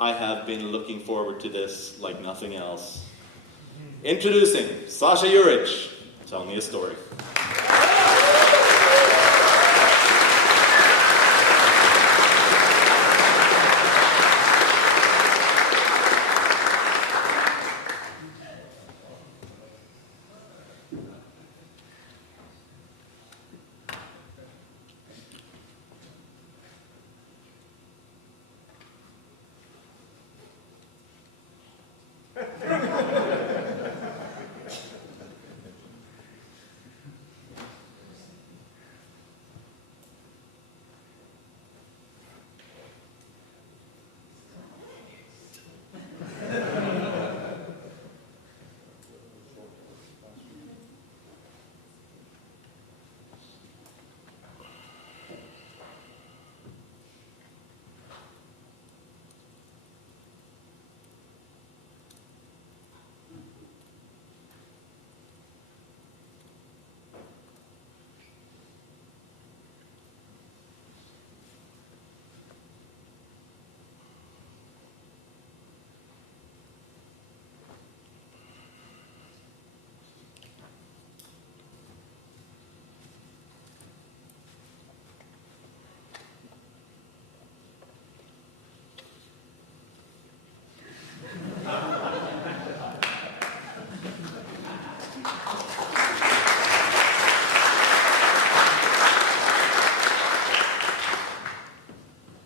I have been looking forward to this like nothing else. Introducing Saša Jurić. Tell me a story.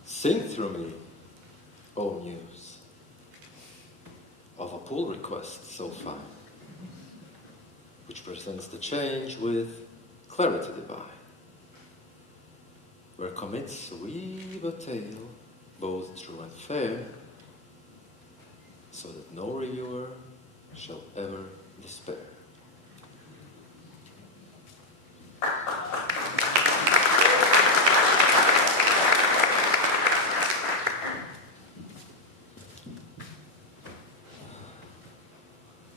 Sing through me, O muse, of a pull request so fine, which presents the change with clarity divine, where commits weave a tale, both true and fair, so that no reviewer shall ever despair.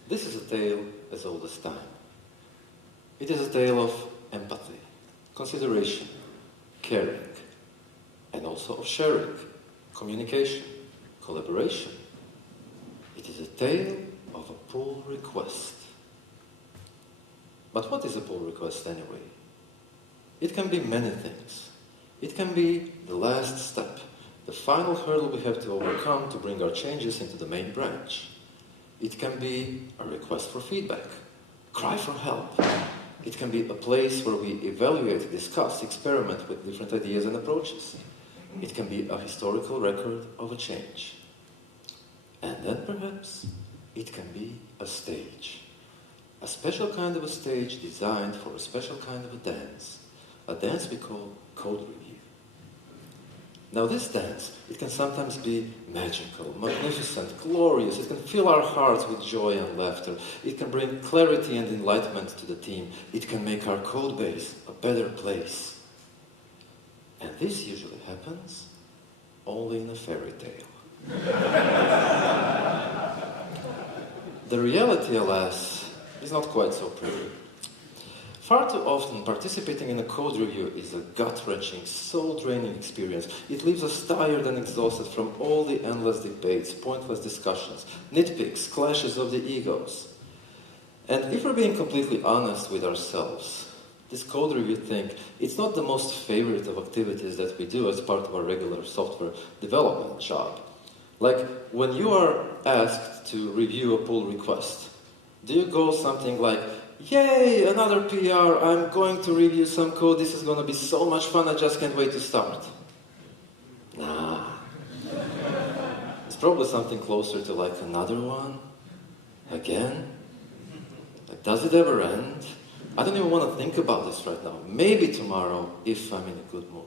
This is a tale as old as time. It is a tale of empathy, consideration, caring, and also of sharing, communication, collaboration. It is a tale of a pull request. But what is a pull request anyway? It can be many things. It can be the last step, the final hurdle we have to overcome to bring our changes into the main branch. It can be a request for feedback, cry for help. It can be a place where we evaluate, discuss, experiment with different ideas and approaches. It can be a historical record of a change. And then perhaps it can be a stage. A special kind of a stage designed for a special kind of a dance we call code review. Now this dance, it can sometimes be magical, magnificent, glorious. It can fill our hearts with joy and laughter. It can bring clarity and enlightenment to the team. It can make our code base a better place. And this usually happens only in a fairy tale. The reality, alas, is not quite so pretty. Far too often, participating in a code review is a gut-wrenching, soul-draining experience. It leaves us tired and exhausted from all the endless debates, pointless discussions, nitpicks, clashes of the egos. And if we're being completely honest with ourselves, this code review thing, it's not the most favorite of activities that we do as part of our regular software development job. Like, when you are asked to review a pull request, do you go something like, "Yay, another PR, I'm going to review some code, this is going to be so much fun, I just can't wait to start"? Nah. It's probably something closer to like, "Another one? Again? Like, does it ever end? I don't even want to think about this right now. Maybe tomorrow, if I'm in a good mood."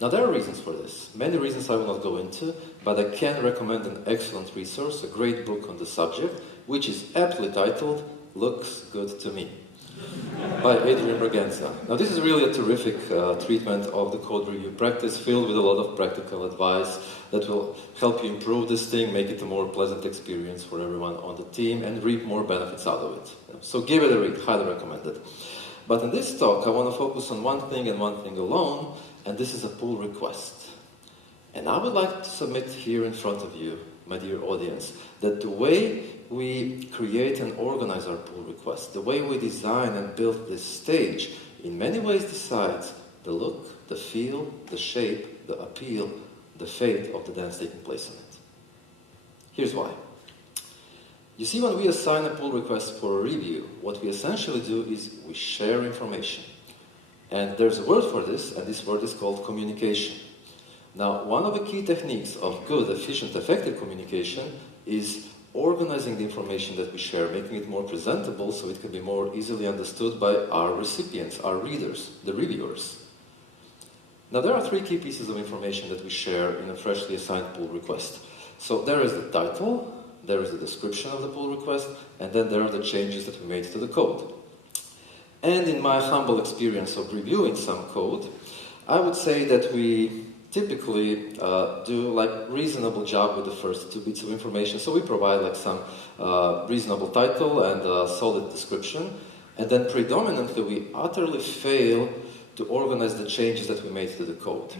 Now there are reasons for this. Many reasons I will not go into, but I can recommend an excellent resource, a great book on the subject, which is aptly titled "Looks Good to Me" by Adrian Braganza. Now this is really a terrific treatment of the code review practice, filled with a lot of practical advice that will help you improve this thing, make it a more pleasant experience for everyone on the team, and reap more benefits out of it. So give it a read, highly recommended. But in this talk, I want to focus on one thing and one thing alone, and this is a pull request. And I would like to submit here in front of you, my dear audience, that the way we create and organize our pull requests, the way we design and build this stage, in many ways decides the look, the feel, the shape, the appeal, the fate of the dance taking place on it. Here's why. You see, when we assign a pull request for a review, what we essentially do is we share information. And there's a word for this, and this word is called communication. Now, one of the key techniques of good, efficient, effective communication is organizing the information that we share, making it more presentable so it can be more easily understood by our recipients, our readers, the reviewers. Now, there are three key pieces of information that we share in a freshly assigned pull request. So there is the title, there is the description of the pull request, and then there are the changes that we made to the code. And in my humble experience of reviewing some code, I would say that we typically do like reasonable job with the first two bits of information. So we provide like some reasonable title and a solid description, and then predominantly we utterly fail to organize the changes that we made to the code.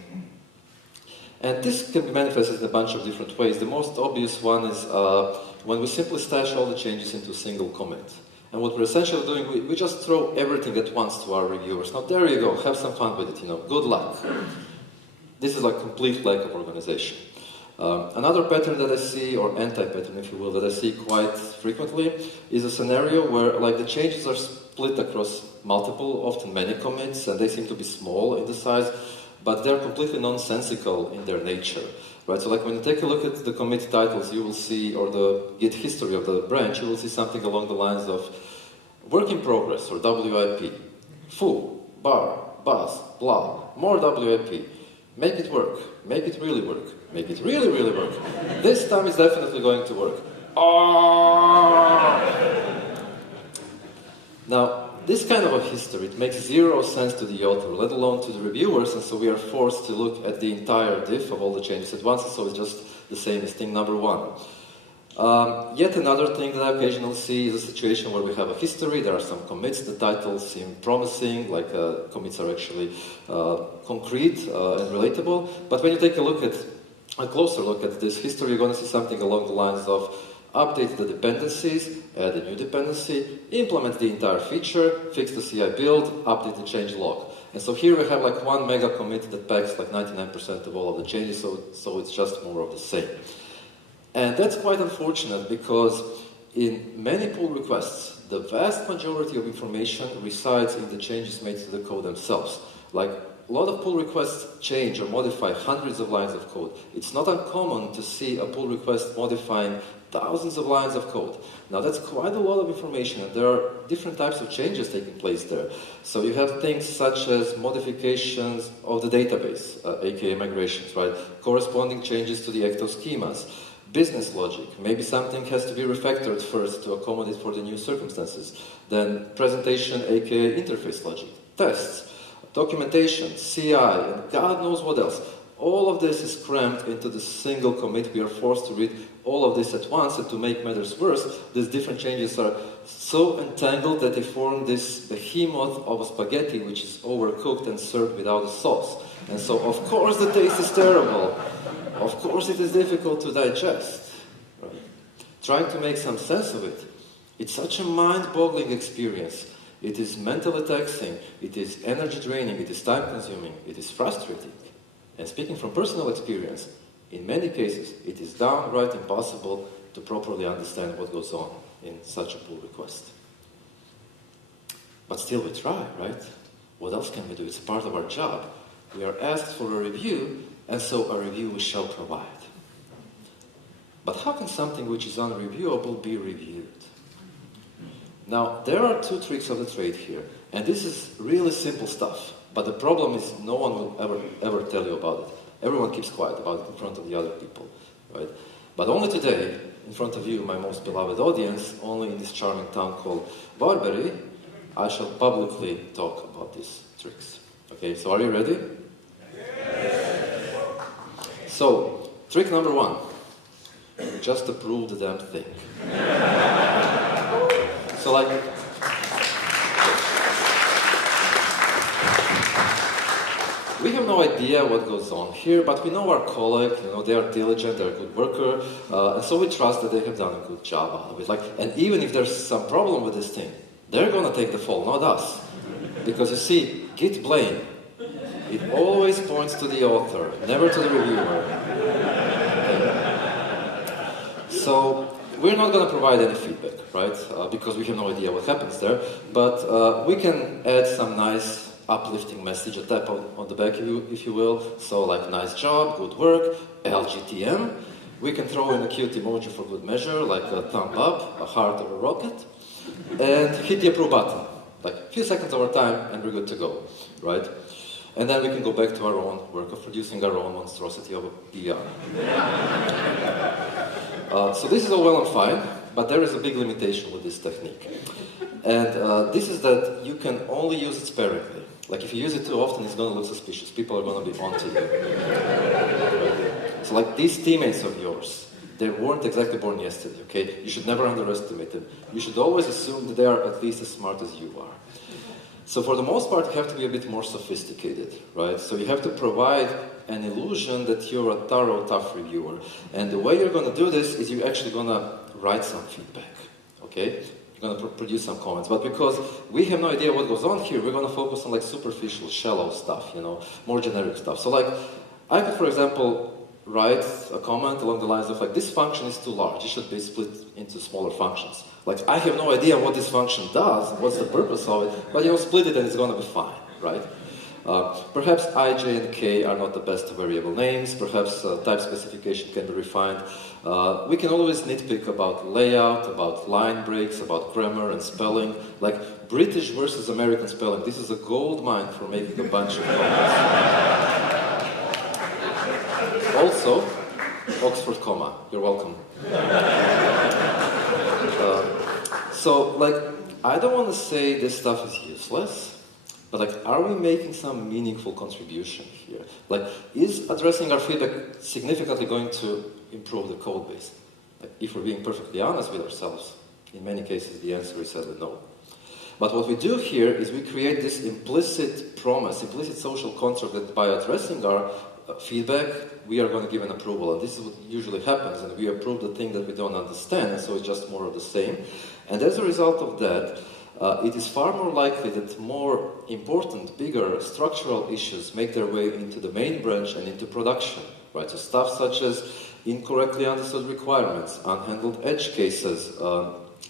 And this can be manifested in a bunch of different ways. The most obvious one is when we simply stash all the changes into a single commit. And what we're essentially doing, we just throw everything at once to our reviewers. Now there you go, have some fun with it, good luck. This is like complete lack of organization. Another pattern that I see, or anti-pattern if you will, that I see quite frequently is a scenario where like the changes are split across multiple, often many commits, and they seem to be small in the size, but they're completely nonsensical in their nature. Right? So like when you take a look at the commit titles, you will see, or the Git history of the branch, you will see something along the lines of work in progress, or WIP, full, bar, buzz, blah, more WIP, make it work, make it really work, make it really, really work. This time it's definitely going to work. Now, this kind of a history, it makes zero sense to the author, let alone to the reviewers, and so we are forced to look at the entire diff of all the changes at once, so it's just the same as thing number one. Yet another thing that I occasionally see is a situation where we have a history, there are some commits, the titles seem promising, like commits are actually concrete and relatable, but when you take a closer look at this history, you're going to see something along the lines of update the dependencies, add a new dependency, implement the entire feature, fix the CI build, update the change log. And so here we have like one mega commit that packs like 99% of all of the changes, so it's just more of the same. And that's quite unfortunate because in many pull requests, the vast majority of information resides in the changes made to the code themselves. Like a lot of pull requests change or modify hundreds of lines of code. It's not uncommon to see a pull request modifying thousands of lines of code. Now that's quite a lot of information, and there are different types of changes taking place there. So you have things such as modifications of the database, aka migrations, right? Corresponding changes to the ecto schemas, business logic. Maybe something has to be refactored first to accommodate for the new circumstances. Then presentation, aka interface logic, tests, documentation, CI, and God knows what else. All of this is crammed into the single commit. We are forced to read all of this at once, and to make matters worse, these different changes are so entangled that they form this behemoth of a spaghetti which is overcooked and served without a sauce. And so, of course, the taste is terrible. Of course, it is difficult to digest. Right? Trying to make some sense of it, it's such a mind-boggling experience. It is mentally taxing, it is energy draining, it is time-consuming, it is frustrating. And speaking from personal experience, in many cases, it is downright impossible to properly understand what goes on in such a pull request. But still we try, right? What else can we do? It's part of our job. We are asked for a review, and so a review we shall provide. But how can something which is unreviewable be reviewed? Now, there are two tricks of the trade here, and this is really simple stuff. But the problem is no one will ever tell you about it. Everyone keeps quiet about it in front of the other people, right? But only today, in front of you, my most beloved audience, only in this charming town called Varberg, I shall publicly talk about these tricks. Okay, so are you ready? Yes. So, trick number one, just approve the damn thing. So we have no idea what goes on here, but we know our colleague, they are diligent, they're a good worker, and so we trust that they have done a good job out of it. And even if there's some problem with this thing, they're going to take the fall, not us. Because you see, Git blame, it always points to the author, never to the reviewer. So we're not going to provide any feedback, right? Because we have no idea what happens there. But we can add some nice uplifting message, a tap on the back, if you will. So like, nice job, good work, LGTM. We can throw in a cute emoji for good measure, like a thumb up, a heart, or a rocket. And hit the approve button. Like a few seconds over time, and we're good to go, right? And then we can go back to our own work of producing our own monstrosity of a PR. So this is all well and fine, but there is a big limitation with this technique. And this is that you can only use it sparingly. Like if you use it too often, it's going to look suspicious. People are going to be onto you. Right? So like these teammates of yours, they weren't exactly born yesterday, okay? You should never underestimate them. You should always assume that they are at least as smart as you are. So for the most part, you have to be a bit more sophisticated, right? So you have to provide an illusion that you're a thorough, tough reviewer. And the way you're going to do this is you're actually going to write some feedback, okay? You're going to produce some comments. But because we have no idea what goes on here, we're going to focus on like superficial, shallow stuff, more generic stuff. So like, I could, for example, write a comment along the lines of like, this function is too large, it should be split into smaller functions. Like, I have no idea what this function does, what's the purpose of it, but split it and it's going to be fine, right? Perhaps I, J, and K are not the best variable names, perhaps type specification can be refined. We can always nitpick about layout, about line breaks, about grammar and spelling. Like, British versus American spelling, this is a gold mine for making a bunch of comments. Also, Oxford comma, you're welcome. So, like, I don't want to say this stuff is useless, but like, are we making some meaningful contribution here? Like, is addressing our feedback significantly going to improve the code base? Like, if we're being perfectly honest with ourselves, in many cases the answer is sadly no. But what we do here is we create this implicit promise, implicit social contract that by addressing our feedback, we are going to give an approval. And this is what usually happens, and we approve the thing that we don't understand, so it's just more of the same. And as a result of that, it is far more likely that more important, bigger structural issues make their way into the main branch and into production, right? So stuff such as incorrectly understood requirements, unhandled edge cases,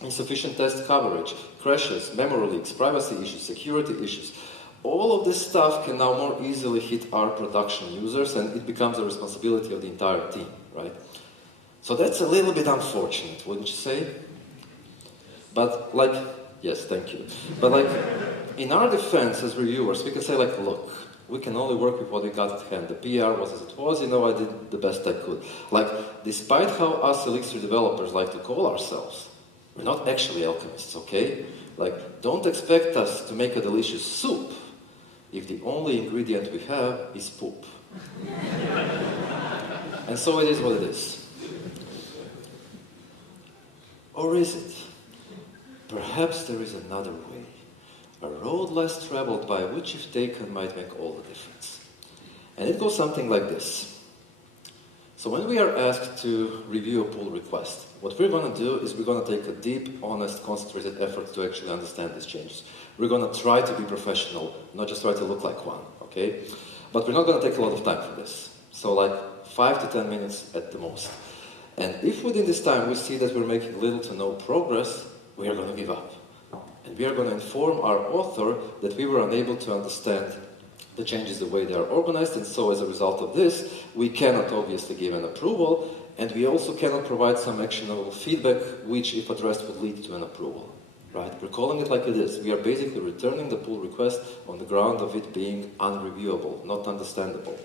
insufficient test coverage, crashes, memory leaks, privacy issues, security issues. All of this stuff can now more easily hit our production users, and it becomes the responsibility of the entire team, right? So that's a little bit unfortunate, wouldn't you say? But like, yes, thank you. But like, in our defense as reviewers, we can say like, look, we can only work with what we got at hand. The PR was as it was, I did the best I could. Like, despite how us Elixir developers like to call ourselves, we're not actually alchemists, okay? Like, don't expect us to make a delicious soup if the only ingredient we have is poop. And so it is what it is. Or is it? Perhaps there is another way. A road less traveled by which, if taken, might make all the difference. And it goes something like this. So when we are asked to review a pull request, what we're going to do is we're going to take a deep, honest, concentrated effort to actually understand these changes. We're going to try to be professional, not just try to look like one, okay? But we're not going to take a lot of time for this. So like 5 to 10 minutes at the most. And if within this time we see that we're making little to no progress, we are going to give up. And we are going to inform our author that we were unable to understand the changes the way they are organized, and so as a result of this, we cannot obviously give an approval, and we also cannot provide some actionable feedback, which, if addressed, would lead to an approval. Right? We're calling it like it is. We are basically returning the pull request on the ground of it being unreviewable, not understandable.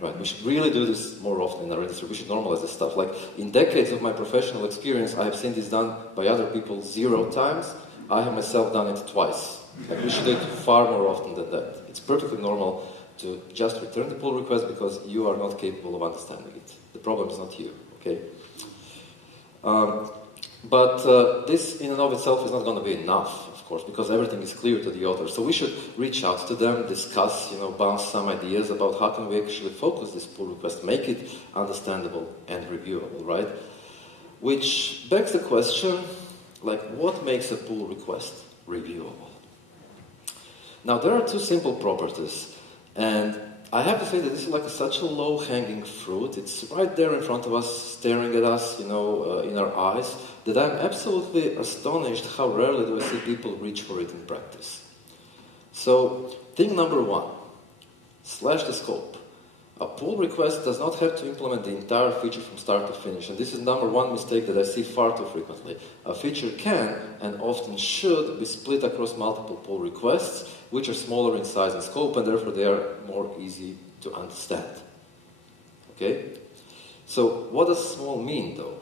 Right? We should really do this more often in our industry. We should normalize this stuff. Like, in decades of my professional experience, I have seen this done by other people 0 times. I have myself done it twice. Like, we should do it far more often than that. It's perfectly normal to just return the pull request because you are not capable of understanding it. The problem is not you, okay? But this in and of itself is not going to be enough, of course, because everything is clear to the author. So we should reach out to them, discuss, bounce some ideas about how can we actually focus this pull request, make it understandable and reviewable, right? Which begs the question, like, what makes a pull request reviewable? Now, there are two simple properties, and I have to say that this is like such a low-hanging fruit. It's right there in front of us, staring at us, in our eyes, that I'm absolutely astonished how rarely do I see people reach for it in practice. So, thing number one, slash the scope. A pull request does not have to implement the entire feature from start to finish, and this is number one mistake that I see far too frequently. A feature can, and often should, be split across multiple pull requests, which are smaller in size and scope, and therefore they are more easy to understand. Okay? So, what does small mean, though?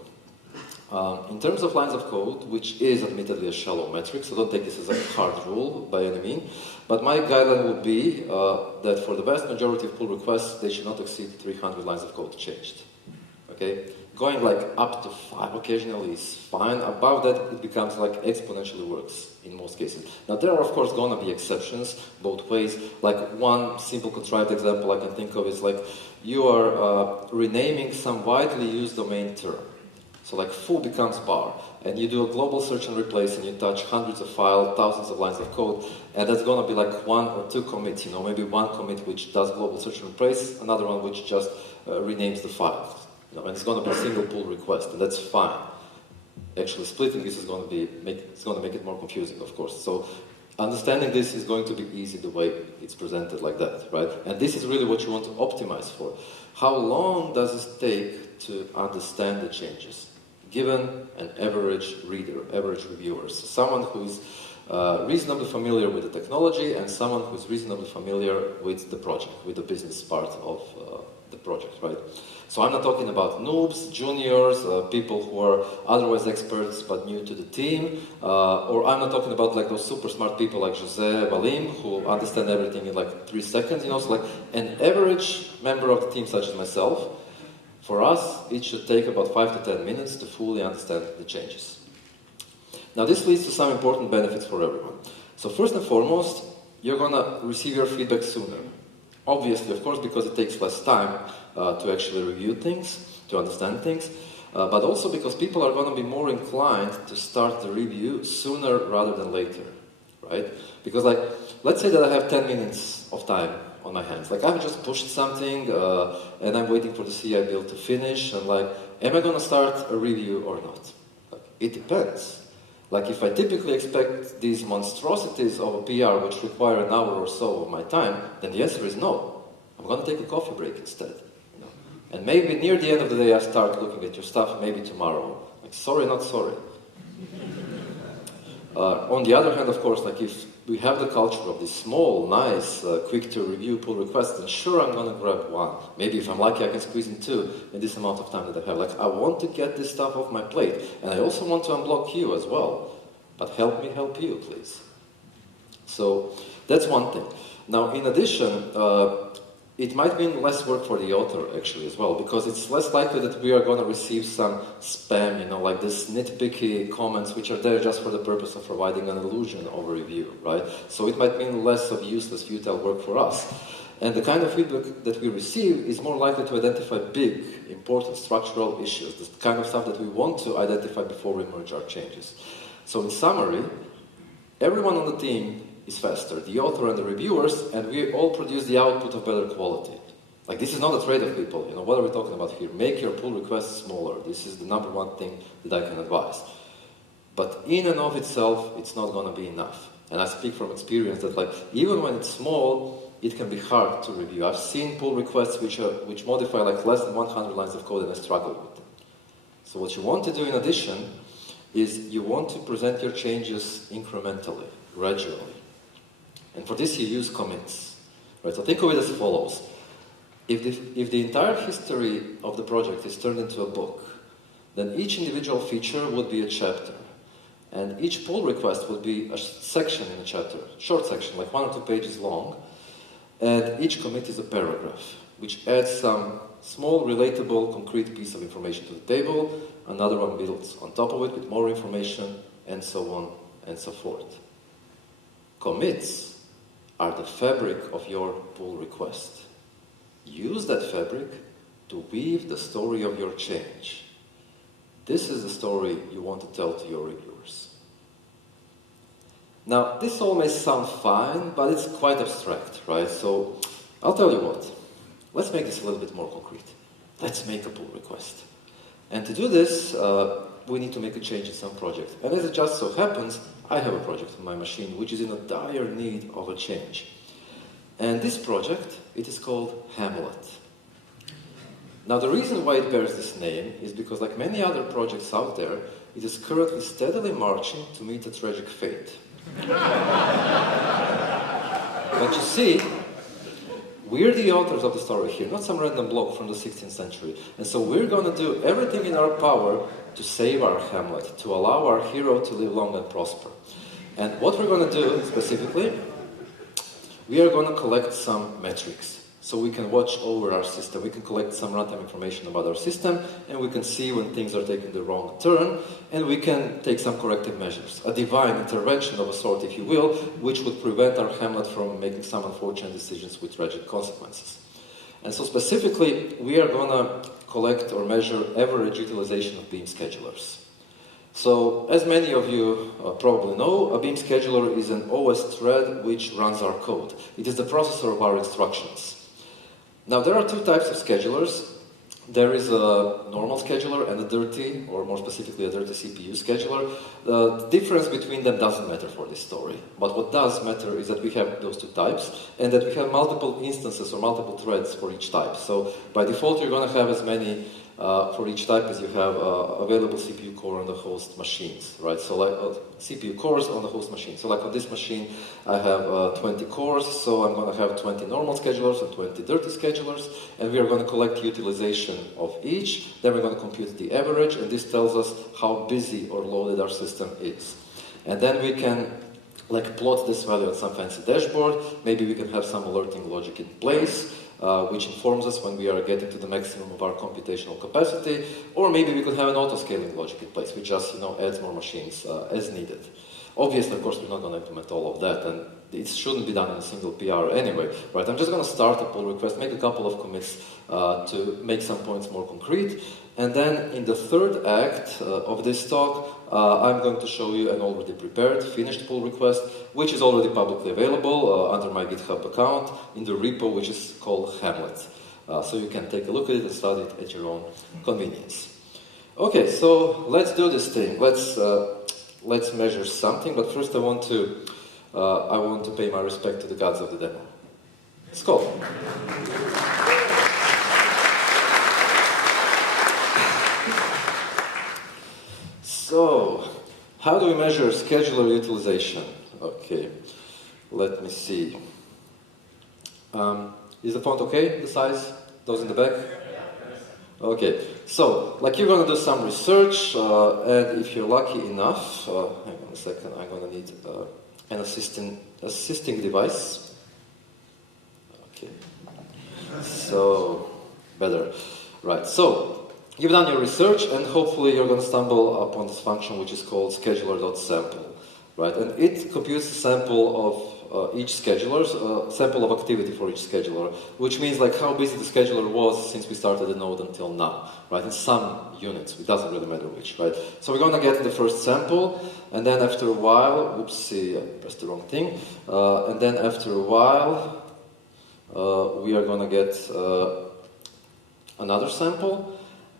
In terms of lines of code, which is admittedly a shallow metric, so don't take this as a hard rule by any means, but my guideline would be that for the vast majority of pull requests, they should not exceed 300 lines of code changed. Okay? Going like up to 5 occasionally is fine. Above that, it becomes like exponentially worse in most cases. Now, there are of course going to be exceptions both ways. Like one simple contrived example I can think of is like you are renaming some widely used domain term. So like foo becomes bar, and you do a global search and replace, and you touch hundreds of files, thousands of lines of code, and that's going to be like 1 or 2 commits, maybe one commit which does global search and replace, another one which just renames the file. And it's going to be a single pull request, and that's fine. Actually, splitting this is going to make it more confusing, of course. So understanding this is going to be easy the way it's presented like that, right? And this is really what you want to optimize for. How long does it take to understand the changes, given an average reader, average reviewer? So someone who's reasonably familiar with the technology and someone who's reasonably familiar with the project, with the business part of the project, right? So I'm not talking about noobs, juniors, people who are otherwise experts but new to the team, or I'm not talking about like those super smart people like Jose, Valim, who understand everything in like 3 seconds, so like an average member of the team such as myself. For us, it should take about 5 to 10 minutes to fully understand the changes. Now this leads to some important benefits for everyone. So first and foremost, you're going to receive your feedback sooner. Obviously, of course, because it takes less time to actually review things, to understand things, but also because people are going to be more inclined to start the review sooner rather than later, right? Because like, let's say that I have 10 minutes of time on my hands. Like I've just pushed something and I'm waiting for the CI build to finish, and like, am I going to start a review or not? Like, it depends. Like if I typically expect these monstrosities of a PR which require an hour or so of my time, then the answer is no. I'm going to take a coffee break instead. And maybe near the end of the day I start looking at your stuff, maybe tomorrow. Like, sorry, not sorry. On the other hand, of course, like if we have the culture of this small, nice, quick to review pull request, then sure I'm going to grab one. Maybe if I'm lucky I can squeeze in 2 in this amount of time that I have. Like I want to get this stuff off my plate, and I also want to unblock you as well. But help me help you, please. So that's one thing. Now in addition, it might mean less work for the author actually as well, because it's less likely that we are going to receive some spam, like this nitpicky comments which are there just for the purpose of providing an illusion of a review, right? So it might mean less of useless, futile work for us. And the kind of feedback that we receive is more likely to identify big, important structural issues, the kind of stuff that we want to identify before we merge our changes. So in summary, everyone on the team is faster, the author and the reviewers, and we all produce the output of better quality. Like this is not a trade-off, people. What are we talking about here? Make your pull requests smaller. This is the number one thing that I can advise. But in and of itself, it's not going to be enough. And I speak from experience that like even when it's small, it can be hard to review. I've seen pull requests which modify like less than 100 lines of code, and I struggle with them. So what you want to do in addition is you want to present your changes incrementally, gradually. And for this you use commits. Right? So think of it as follows. If the entire history of the project is turned into a book, then each individual feature would be a chapter. And each pull request would be a section in a chapter, short section, like 1 or 2 pages long. And each commit is a paragraph, which adds some small, relatable, concrete piece of information to the table. Another one builds on top of it with more information, and so on and so forth. Commits are the fabric of your pull request. Use that fabric to weave the story of your change. This is the story you want to tell to your reviewers. Now, this all may sound fine, but it's quite abstract, right? So, I'll tell you what. Let's make this a little bit more concrete. Let's make a pull request. And to do this, we need to make a change in some project. And as it just so happens, I have a project on my machine which is in a dire need of a change. And this project, it is called Hamlet. Now, the reason why it bears this name is because, like many other projects out there, it is currently steadily marching to meet a tragic fate. But you see, we're the authors of the story here, not some random bloke from the 16th century. And so we're going to do everything in our power to save our Hamlet, to allow our hero to live long and prosper. And what we're going to do, specifically, we are going to collect some metrics. So we can watch over our system, we can collect some runtime information about our system, and we can see when things are taking the wrong turn, and we can take some corrective measures. A divine intervention of a sort, if you will, which would prevent our Hamlet from making some unfortunate decisions with tragic consequences. And so specifically, we are going to collect or measure average utilization of beam schedulers. So, as many of you probably know, a beam scheduler is an OS thread which runs our code. It is the processor of our instructions. Now, there are two types of schedulers. There is a normal scheduler and a dirty, or more specifically a dirty CPU scheduler. The difference between them doesn't matter for this story. But what does matter is that we have those two types, and that we have multiple instances or multiple threads for each type. So, by default, you're going to have as many for each type as you have available CPU core on the host machines, right? So like CPU cores on the host machine. So like on this machine, I have 20 cores, so I'm going to have 20 normal schedulers and 20 dirty schedulers, and we are going to collect utilization of each. Then we're going to compute the average, and this tells us how busy or loaded our system is. And then we can like plot this value on some fancy dashboard. Maybe we can have some alerting logic in place, which informs us when we are getting to the maximum of our computational capacity, or maybe we could have an auto-scaling logic in place, which just adds more machines as needed. Obviously, of course, we're not going to implement all of that, and it shouldn't be done in a single PR anyway, right? I'm just going to start a pull request, make a couple of commits to make some points more concrete, and then in the third act of this talk, I'm going to show you an already prepared, finished pull request, which is already publicly available under my GitHub account in the repo, which is called Hamlet. So you can take a look at it and study it at your own convenience. Okay, so let's do this thing. Let's measure something, but first I want to pay my respect to the gods of the demo. Skål! So, how do we measure scheduler utilization? Okay, let me see. Is the font okay, the size? Those in the back? Okay, so, like you're going to do some research, and if you're lucky enough, hang on a second, I'm going to need an assisting device. Okay, so, better. Right, so, you've done your research, and hopefully you're going to stumble upon this function which is called scheduler.sample, right? And it computes a sample of each scheduler, sample of activity for each scheduler, which means like how busy the scheduler was since we started the node until now, right? In some units, it doesn't really matter which, right? So we're going to get the first sample, and then after a while, oopsie, I pressed the wrong thing, and then after a while, we are going to get another sample.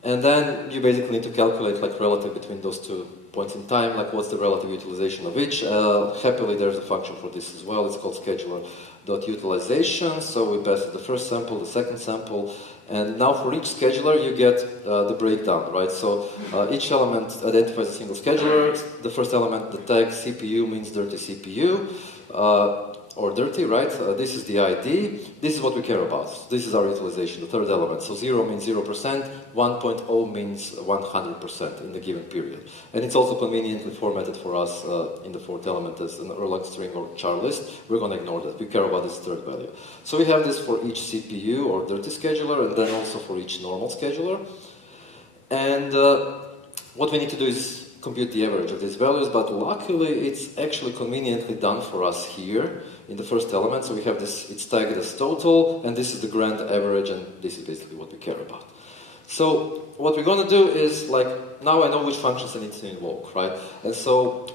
And then you basically need to calculate like relative between those 2 points in time, like what's the relative utilization of each. Happily, there's a function for this as well. It's called scheduler.utilization. So we pass the first sample, the second sample, and now for each scheduler you get the breakdown, right? So each element identifies a single scheduler. The first element, the tag CPU, means dirty CPU. Or dirty, right? This is the ID. This is what we care about. This is our utilization, the third element. So 0 means 0%, 1.0 means 100% in the given period. And it's also conveniently formatted for us in the fourth element as an Erlang string or char list. We're going to ignore that. We care about this third value. So we have this for each CPU or dirty scheduler, and then also for each normal scheduler. And what we need to do is compute the average of these values, but luckily it's actually conveniently done for us here in the first element. So we have this, it's tagged as total, and this is the grand average, and this is basically what we care about. So what we're going to do is, like, now I know which functions I need to invoke, right? And so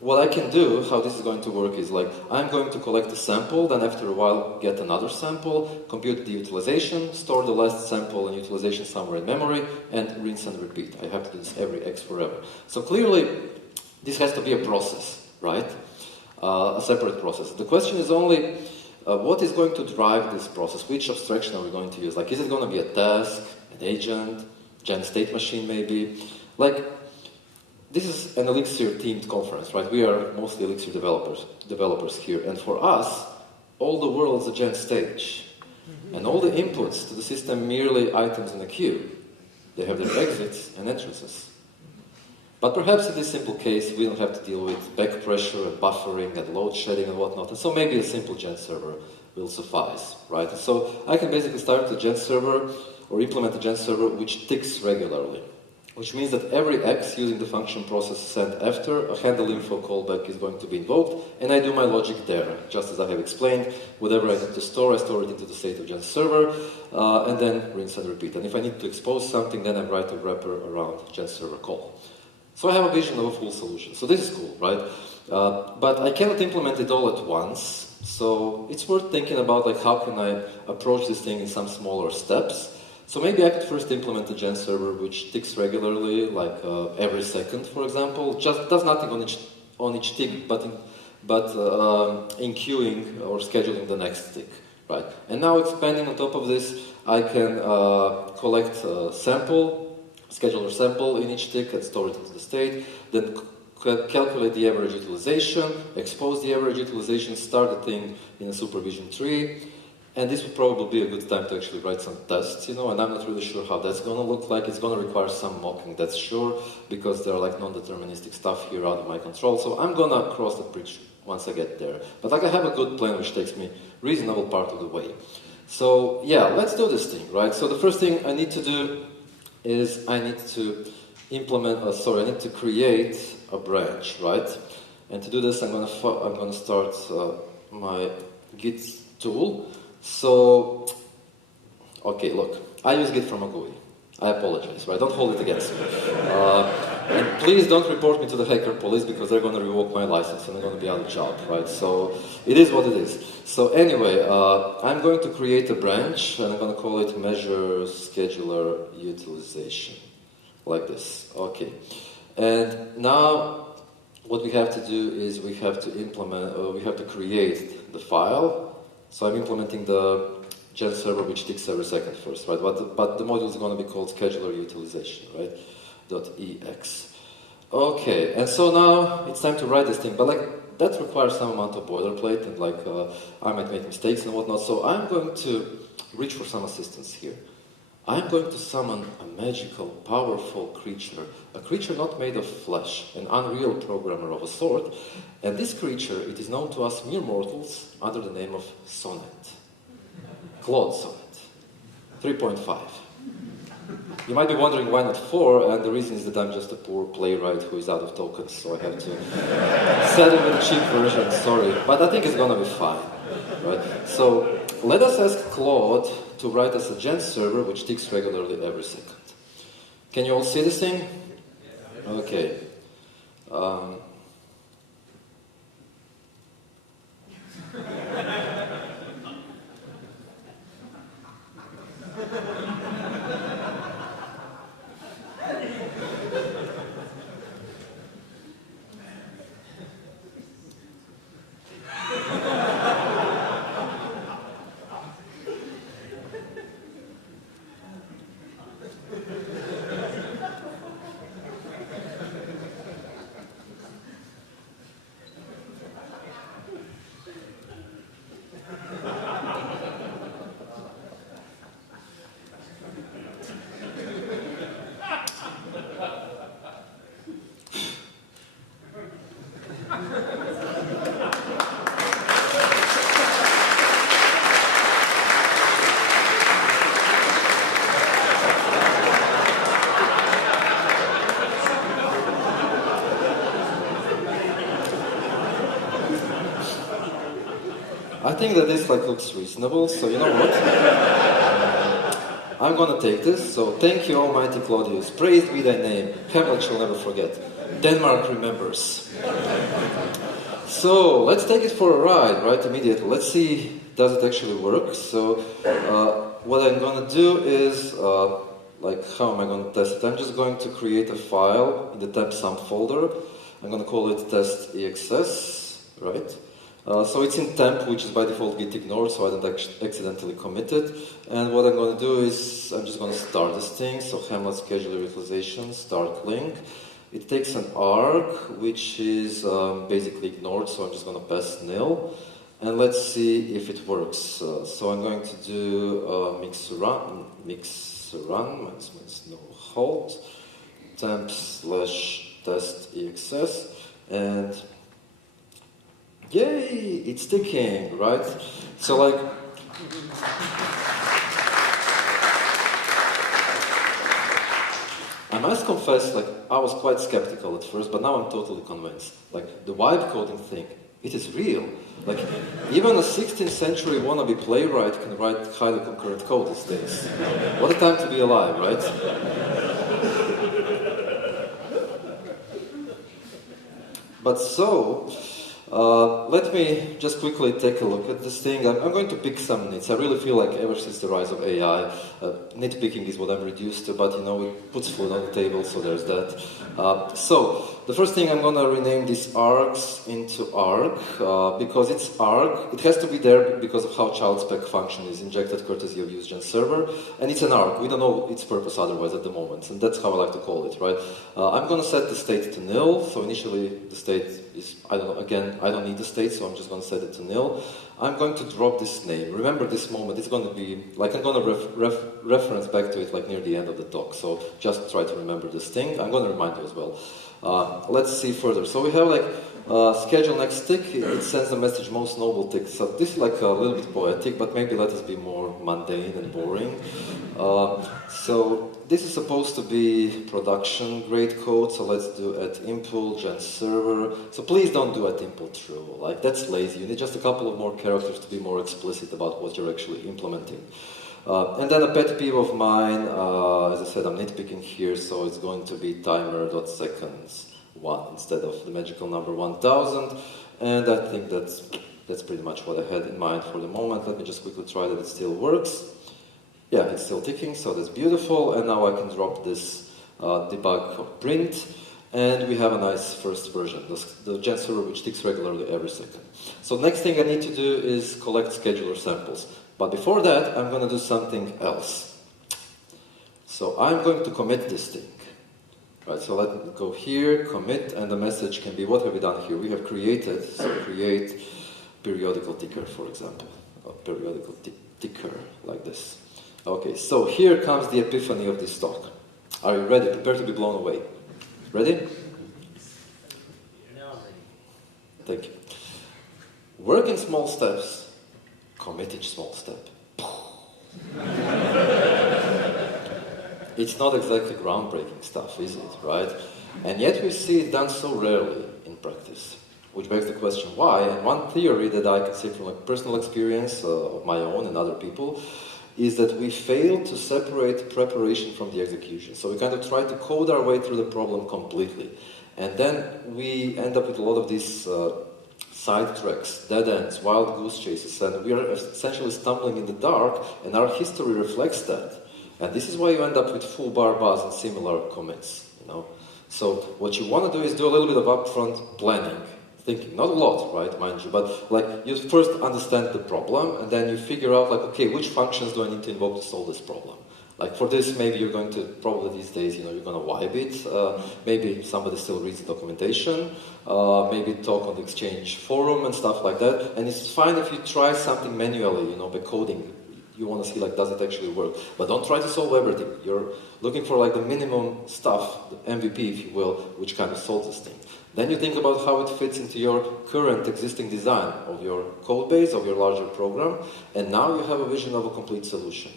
what I can do, how this is going to work is, like, I'm going to collect a sample, then after a while get another sample, compute the utilization, store the last sample and utilization somewhere in memory, and rinse and repeat. I have to do this every x forever. So clearly, this has to be a process, right? A separate process. The question is only, what is going to drive this process? Which abstraction are we going to use? Like, is it going to be a task, an agent, gen state machine maybe? Like, this is an Elixir themed conference, right? We are mostly Elixir developers here. And for us, all the world's a gen stage. And all the inputs to the system merely items in a queue. They have their exits and entrances. But perhaps in this simple case, we don't have to deal with back pressure and buffering and load shedding and whatnot. And so maybe a simple gen server will suffice, right? So I can basically start a gen server or implement a gen server which ticks regularly. Which means that every X using the function process sent after, a handle info callback is going to be invoked, and I do my logic there, just as I have explained. Whatever I need to store, I store it into the state of gen server, and then rinse and repeat. And if I need to expose something, then I write a wrapper around gen server call. So I have a vision of a full solution. So this is cool, right? But I cannot implement it all at once, so it's worth thinking about, like, how can I approach this thing in some smaller steps. So maybe I could first implement a gen server which ticks regularly, like every second, for example. Just does nothing on each tick, but in queuing or scheduling the next tick, right? And now expanding on top of this, I can collect a sample, scheduler sample in each tick and store it into the state, then calculate the average utilization, expose the average utilization, start the thing in a supervision tree. And this would probably be a good time to actually write some tests, you know, and I'm not really sure how that's going to look like. It's going to require some mocking, that's sure, because there are, like, non-deterministic stuff here out of my control. So I'm going to cross the bridge once I get there. But, like, I have a good plan which takes me reasonable part of the way. So, yeah, let's do this thing, right? So the first thing I need to do is I need to I need to create a branch, right? And to do this, I'm going to start my Git tool. So, okay, look, I use Git from a GUI. I apologize, right? Don't hold it against me. And please don't report me to the hacker police because they're going to revoke my license and I'm going to be out of job, right? So, it is what it is. So anyway, I'm going to create a branch and I'm going to call it measure scheduler utilization. Like this, okay. And now, what we have to do is we have to create the file. So I'm implementing the gen server which ticks every second first, right? But the module is going to be called scheduler utilization, right? .ex. Okay, and so now it's time to write this thing, but, like, that requires some amount of boilerplate, and, like, I might make mistakes and whatnot. So I'm going to reach for some assistance here. I'm going to summon a magical, powerful creature, a creature not made of flesh, an unreal programmer of a sort, and this creature, it is known to us mere mortals under the name of Sonnet. Claude Sonnet. 3.5. You might be wondering why not 4, and the reason is that I'm just a poor playwright who is out of tokens, so I have to settle with a cheap version, sorry, but I think it's gonna be fine, right? So, let us ask Claude to write us a gen server which ticks regularly every second. Can you all see this thing? Okay. think that this looks reasonable, so you know what? I'm gonna take this, so thank you, Almighty Claudius. Praised be thy name. Hamlet shall never forget. Denmark remembers. So, let's take it for a ride, right, immediately. Let's see, does it actually work? So, what I'm gonna do is, how am I gonna test it? I'm just going to create a file in the temp_sum folder. I'm gonna call it test.exs, right? So it's in temp, which is by default git ignored, so I don't accidentally commit it. And what I'm going to do is, I'm just going to start this thing. So Hamlet scheduler utilization, start link. It takes an arg, which is basically ignored, so I'm just going to pass nil. And let's see if it works. So I'm going to do mix run, minus no halt, temp/test.exs, and yay, it's ticking, right? So I must confess, I was quite skeptical at first, but now I'm totally convinced. The vibe coding thing, it is real. Even a 16th century wannabe playwright can write highly concurrent code these days. What a time to be alive, right? But so, let me just quickly take a look at this thing. I'm going to pick some nits. I really feel like ever since the rise of AI, nitpicking is what I'm reduced to, but it puts food on the table, so there's that. So, the first thing, I'm going to rename these args into arg, because it's arg. It has to be there because of how child spec function is injected courtesy of useGen server, and it's an arg. We don't know its purpose otherwise at the moment, and that's how I like to call it, right? I'm going to set the state to nil, so initially the state is, I don't know, again, I don't need the state, so I'm just going to set it to nil. I'm going to drop this name. Remember this moment, it's going to be, I'm going to reference back to it near the end of the talk, so just try to remember this thing. I'm going to remind you as well. Let's see further. So we have schedule next tick, it sends the message most noble tick. So this is a little bit poetic, but maybe let us be more mundane and boring. So this is supposed to be production grade code, so let's do @impl gen server. So please don't do @impl true, that's lazy. You need just a couple of more characters to be more explicit about what you're actually implementing. And then a pet peeve of mine, as I said, I'm nitpicking here, so it's going to be timer.seconds1 instead of the magical number 1000, and I think that's pretty much what I had in mind for the moment. Let me just quickly try that it still works. Yeah, it's still ticking, so that's beautiful, and now I can drop this debug print, and we have a nice first version, the gen server which ticks regularly every second. So next thing I need to do is collect scheduler samples. But before that, I'm going to do something else. So I'm going to commit this thing. Right, so let me go here, commit, and the message can be, what have we done here? We have created, so create periodical ticker, for example. A periodical ticker, like this. Okay, so here comes the epiphany of this talk. Are you ready? Prepare to be blown away. Ready? Now I'm ready. Thank you. Work in small steps. Commit each small step. It's not exactly groundbreaking stuff, is it, right? And yet we see it done so rarely in practice, which begs the question why. And one theory that I can see from personal experience of my own and other people is that we fail to separate preparation from the execution. So we kind of try to code our way through the problem completely. And then we end up with a lot of these side tracks, dead ends, wild goose chases, and we are essentially stumbling in the dark, and our history reflects that. And this is why you end up with full bar bars and similar commits, So what you want to do is do a little bit of upfront planning, thinking, not a lot, right, mind you, but you first understand the problem, and then you figure out, okay, which functions do I need to invoke to solve this problem? For this, maybe you're going to, probably these days, you're going to wipe it. Maybe somebody still reads the documentation. Maybe talk on the Exchange forum and stuff like that. And it's fine if you try something manually, by coding. You want to see, does it actually work? But don't try to solve everything. You're looking for, the minimum stuff, the MVP, if you will, which kind of solves this thing. Then you think about how it fits into your current existing design of your code base, of your larger program. And now you have a vision of a complete solution.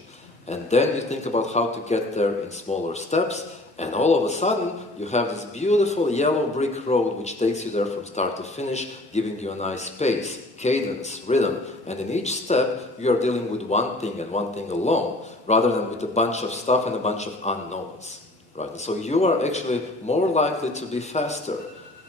And then you think about how to get there in smaller steps, And all of a sudden, you have this beautiful yellow brick road which takes you there from start to finish, giving you a nice pace, cadence, rhythm. And in each step, you are dealing with one thing and one thing alone, rather than with a bunch of stuff and a bunch of unknowns. Right? So you are actually more likely to be faster,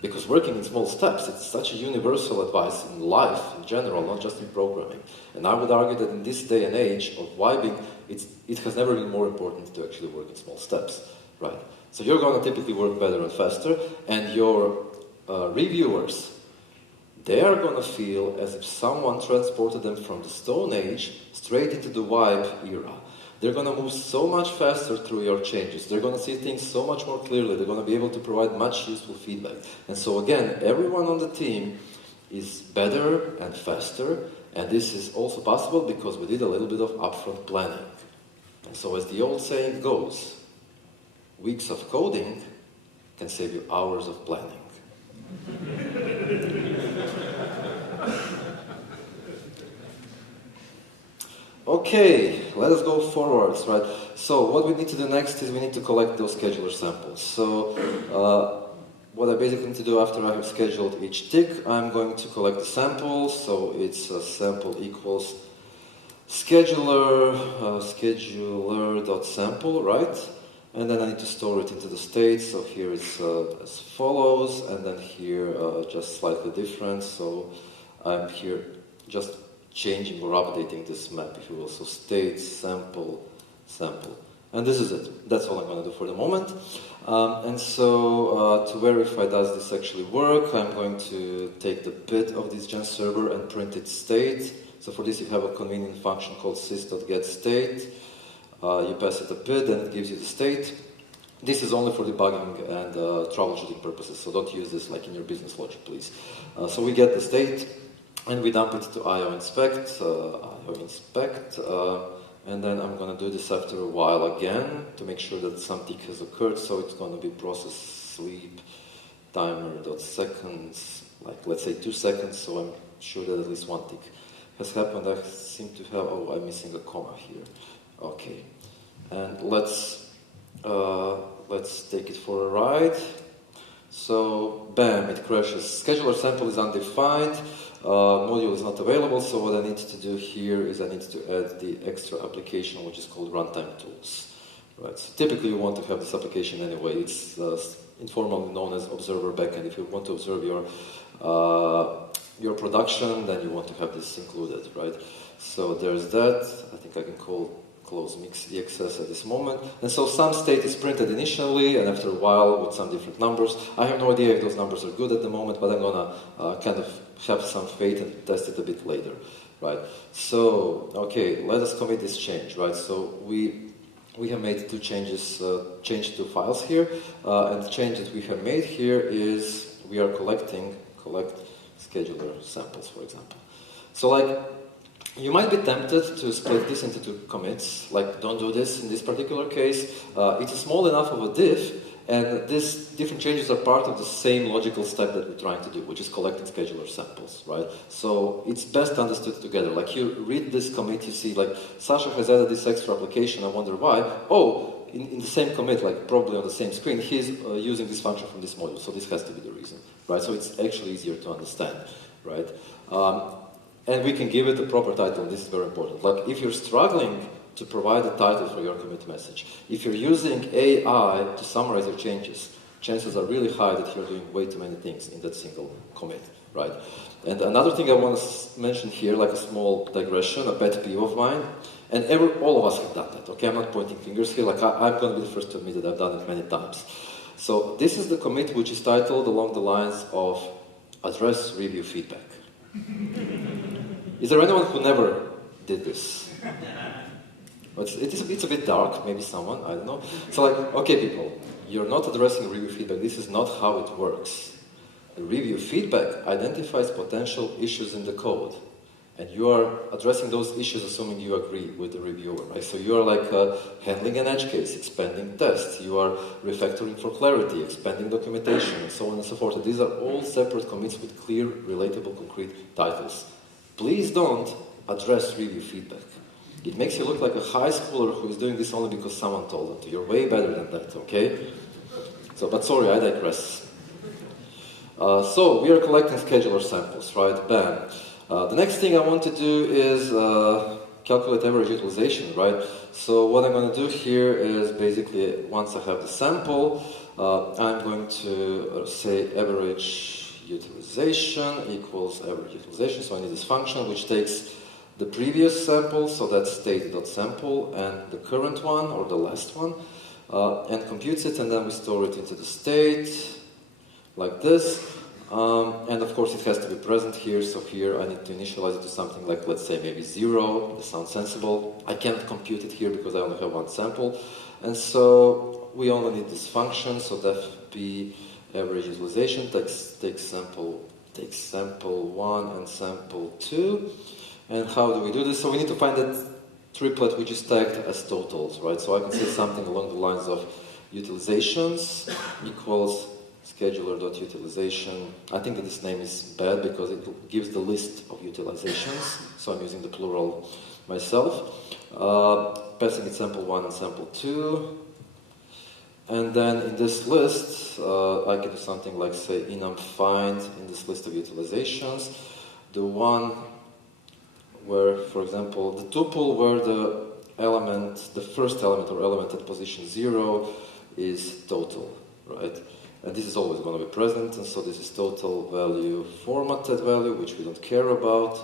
because working in small steps, it's such a universal advice in life in general, not just in programming. And I would argue that in this day and age of vibing, it has never been more important to actually work in small steps. Right. So you're going to typically work better and faster, and your reviewers, they are going to feel as if someone transported them from the Stone Age straight into the vibe era. They're going to move so much faster through your changes. They're going to see things so much more clearly. They're going to be able to provide much useful feedback. And so again, everyone on the team is better and faster, and this is also possible because we did a little bit of upfront planning. And so as the old saying goes, weeks of coding can save you hours of planning. Okay, let us go forwards, right? So what we need to do next is we need to collect those scheduler samples. So what I basically need to do after I have scheduled each tick, I'm going to collect the samples. So it's sample equals scheduler, scheduler.sample, right? And then I need to store it into the state, so here it's as follows, and then here just slightly different, so I'm here just changing or updating this map, if you will, so state, sample, sample. And this is it, that's all I'm going to do for the moment. And so to verify does this actually work, I'm going to take the PID of this gen server and print its state. So for this you have a convenient function called sys.getState. You pass it a PID and it gives you the state. This is only for debugging and troubleshooting purposes, so don't use this like in your business logic, please. So we get the state and we dump it to IOInspect, and then I'm going to do this after a while again to make sure that some tick has occurred. So it's going to be process sleep timer.seconds, like let's say 2 seconds, so I'm sure that at least one tick has happened. I seem to have, oh, I'm missing a comma here. Okay, and let's take it for a ride. So, bam, it crashes. Scheduler sample is undefined, module is not available, so what I need to do here is I need to add the extra application which is called runtime tools. Right, so typically you want to have this application anyway. It's informally known as observer backend. If you want to observe your production, then you want to have this included, right? So there's that. I think I can close mix.exs at this moment. And so some state is printed initially, and after a while with some different numbers. I have no idea if those numbers are good at the moment, but I'm gonna kind of have some faith and test it a bit later, right? So, okay, let us commit this change, right? So we have made 2 changes, changed 2 files here, and the change that we have made here is we are collect scheduler samples, for example. So like, you might be tempted to split this into 2 commits, like don't do this in this particular case. It's a small enough of a diff, and these different changes are part of the same logical step that we're trying to do, which is collecting scheduler samples, right? So it's best understood together. Like you read this commit, you see like Saša has added this extra application, I wonder why. Oh, in the same commit, like probably on the same screen, he's using this function from this module, so this has to be the reason, right? So it's actually easier to understand, right? And we can give it a proper title, this is very important. Like, if you're struggling to provide a title for your commit message, if you're using AI to summarize your changes, chances are really high that you're doing way too many things in that single commit, right? And another thing I want to mention here, like a small digression, a pet peeve of mine, and all of us have done that, okay? I'm not pointing fingers here, like I'm going to be the first to admit that I've done it many times. So this is the commit which is titled along the lines of address review feedback. Is there anyone who never did this? It's a bit dark, maybe someone, I don't know. So like, okay people, you're not addressing review feedback, this is not how it works. The review feedback identifies potential issues in the code. And you are addressing those issues assuming you agree with the reviewer, right? So you are like handling an edge case, expanding tests, you are refactoring for clarity, expanding documentation, and so on and so forth. And these are all separate commits with clear, relatable, concrete titles. Please don't address review feedback. It makes you look like a high schooler who is doing this only because someone told them to. You're way better than that, okay? So, but sorry, I digress. So, we are collecting scheduler samples, right? Bam. The next thing I want to do is calculate average utilization, right? So what I'm going to do here is basically, once I have the sample, I'm going to say average utilization equals average utilization. So I need this function which takes the previous sample, so that's state.sample, and the current one, or the last one, and computes it, and then we store it into the state, like this. And of course it has to be present here, so here I need to initialize it to something like, let's say, maybe 0. This sounds sensible. I can't compute it here because I only have one sample. And so we only need this function, so def p average utilization takes sample 1 and sample 2. And how do we do this? So we need to find that triplet which is tagged as totals, right? So I can say something along the lines of utilizations equals scheduler.utilization. I think that this name is bad because it gives the list of utilizations, so I'm using the plural myself. Passing it sample 1 and sample 2. And then in this list, I can do something like, say, enum find in this list of utilizations, the one where, for example, the tuple where the first element or element at position 0 is total, right? And this is always going to be present, and so this is total value formatted value, which we don't care about,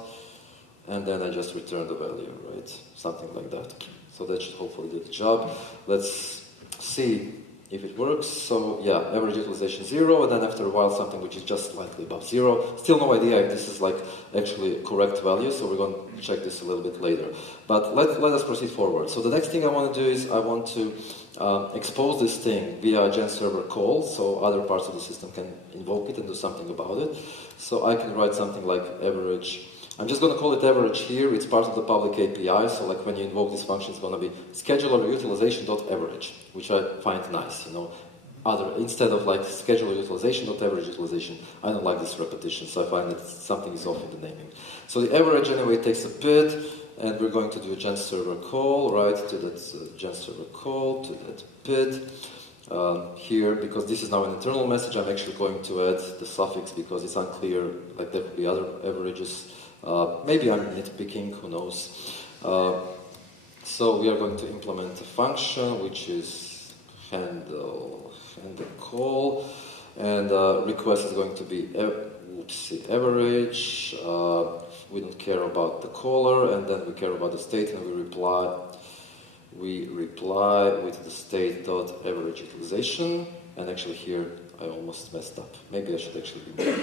and then I just return the value, right? Something like that. So that should hopefully do the job. Let's see if it works. So yeah, average utilization 0, and then after a while something which is just slightly above 0. Still no idea if this is like actually a correct value, so we're going to check this a little bit later. But let us proceed forward. So the next thing I want to do is I want to expose this thing via a gen server call, so other parts of the system can invoke it and do something about it. So I can write something like average. I'm just going to call it average here. It's part of the public API, so like when you invoke this function, it's going to be scheduler utilization.average, which I find nice, you know. Instead of like scheduler utilization.average utilization, I don't like this repetition, so I find that something is off in the naming. So the average anyway takes a PID, and we're going to do a gen server call, right, to that gen server call, to that PID. Here, because this is now an internal message, I'm actually going to add the suffix because it's unclear, like there could be other averages. Maybe I'm nitpicking, who knows. So we are going to implement a function which is handle call, and request is going to be average. We don't care about the caller, and then we care about the state, and we reply with the state.average utilization. And actually here I almost messed up. Maybe I should actually be more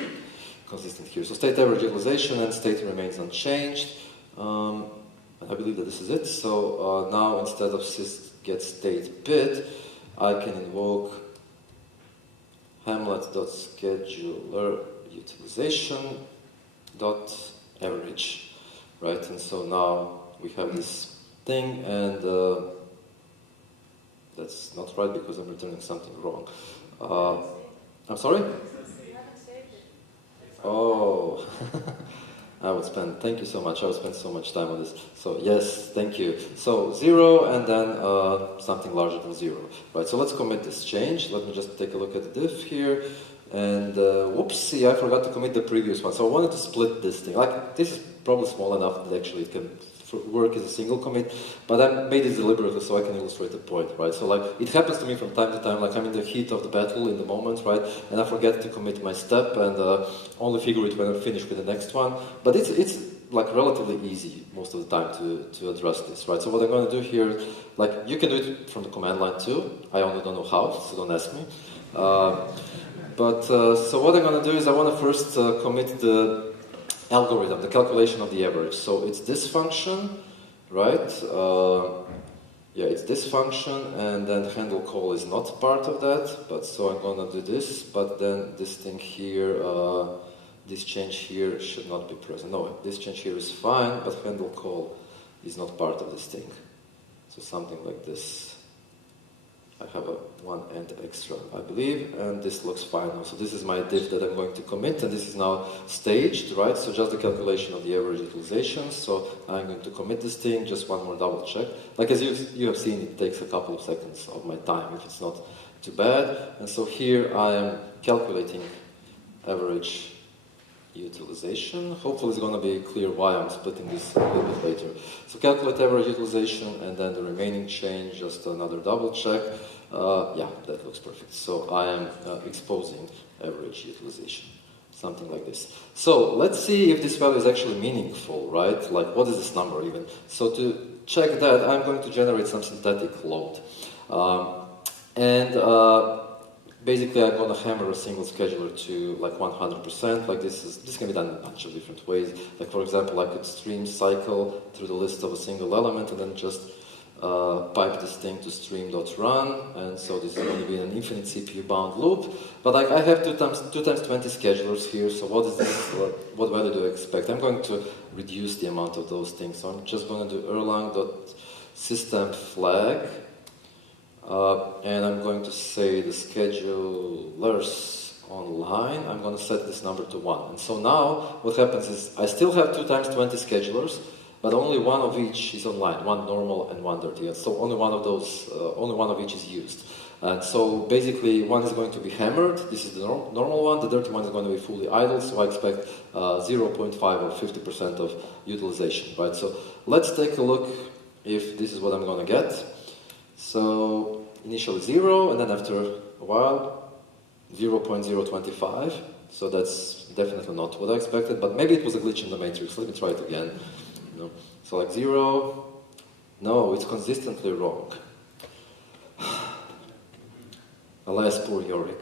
consistent here. So state average utilization and state remains unchanged. I believe that this is it. So now instead of sys get state PID, I can invoke hamlet.scheduler utilization.average, right? And so now we have this thing, and that's not right because I'm returning something wrong. I'm sorry? Oh, thank you so much. I would spend so much time on this. So yes, thank you. So 0 and then something larger than 0. Right, so let's commit this change. Let me just take a look at the diff here. And whoopsie, I forgot to commit the previous one. So I wanted to split this thing. Like, this is probably small enough that actually it can work as a single commit, but I made it deliberately so I can illustrate the point, right? So like, it happens to me from time to time, like I'm in the heat of the battle in the moment, right? And I forget to commit my step and only figure it when I'm finished with the next one. But it's like relatively easy most of the time to address this, right? So what I'm going to do here, like you can do it from the command line too. I only don't know how, so don't ask me. So what I'm going to do is I want to first commit the algorithm, the calculation of the average. So it's this function, right? It's this function, and then handle call is not part of that, but so I'm gonna do this, but then this thing here, this change here should not be present. No, this change here is fine, but handle call is not part of this thing. So something like this. I have one end extra, I believe, and this looks fine now. So this is my diff that I'm going to commit, and this is now staged, right? So just the calculation of the average utilization. So I'm going to commit this thing, just one more double check. Like as you have seen, it takes a couple of seconds of my time if it's not too bad. And so here I am calculating average utilization. Hopefully it's going to be clear why I'm splitting this a little bit later. So calculate average utilization and then the remaining change, just another double check. Yeah, that looks perfect. So I am exposing average utilization, something like this. So let's see if this value is actually meaningful, right? Like what is this number even? So to check that, I'm going to generate some synthetic load. Basically, I'm going to hammer a single scheduler to like 100%. Like this can be done in a bunch of different ways. Like for example, I could stream cycle through the list of a single element and then just pipe this thing to stream.run. And so this is going to be an infinite CPU bound loop. But like I have 2 times 20 schedulers here. So what is this? What value do I expect? I'm going to reduce the amount of those things. So I'm just going to do erlang.system flag. And I'm going to say the schedulers online. I'm going to set this number to 1. And so now what happens is I still have 2 times 20 schedulers, but only one of each is online, one normal and one dirty. And so only one of each is used. And so basically one is going to be hammered. This is the normal one. The dirty one is going to be fully idle. So I expect 0.5 or 50% of utilization, right? So let's take a look if this is what I'm going to get. So initially 0, and then after a while 0.025. So that's definitely not what I expected, but maybe it was a glitch in the matrix. Let me try it again. No. So like 0, no, it's consistently wrong. Alas, poor Yorick.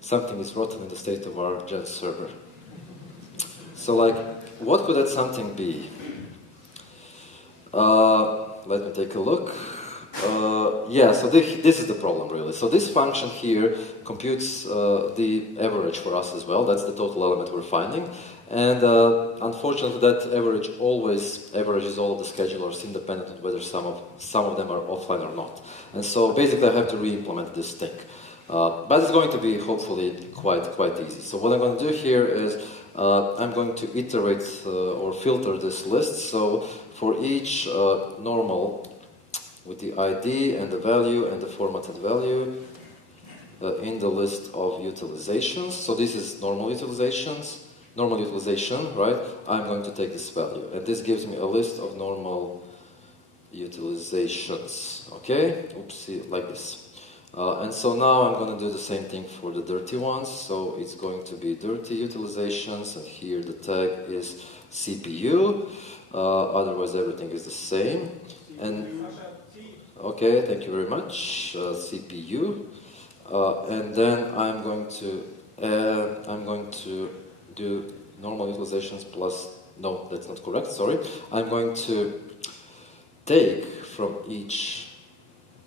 Something is rotten in the state of our Gen server. So like, what could that something be? Let me take a look. Yeah, so this is the problem really. So this function here computes the average for us as well. That's the total element we're finding. And unfortunately that average always averages all of the schedulers independent of whether some of them are offline or not. And so basically I have to re-implement this thing. But it's going to be hopefully quite easy. So what I'm going to do here is I'm going to iterate or filter this list. So for each normal with the ID and the value and the formatted value in the list of utilizations. So this is normal utilization, right? I'm going to take this value. And this gives me a list of normal utilizations, okay? Oopsie, like this. And so now I'm going to do the same thing for the dirty ones. So it's going to be dirty utilizations, and here the tag is CPU. Otherwise everything is the same. And okay, thank you very much, CPU. And then I'm going to do normal utilizations plus, no, that's not correct, sorry. I'm going to take from each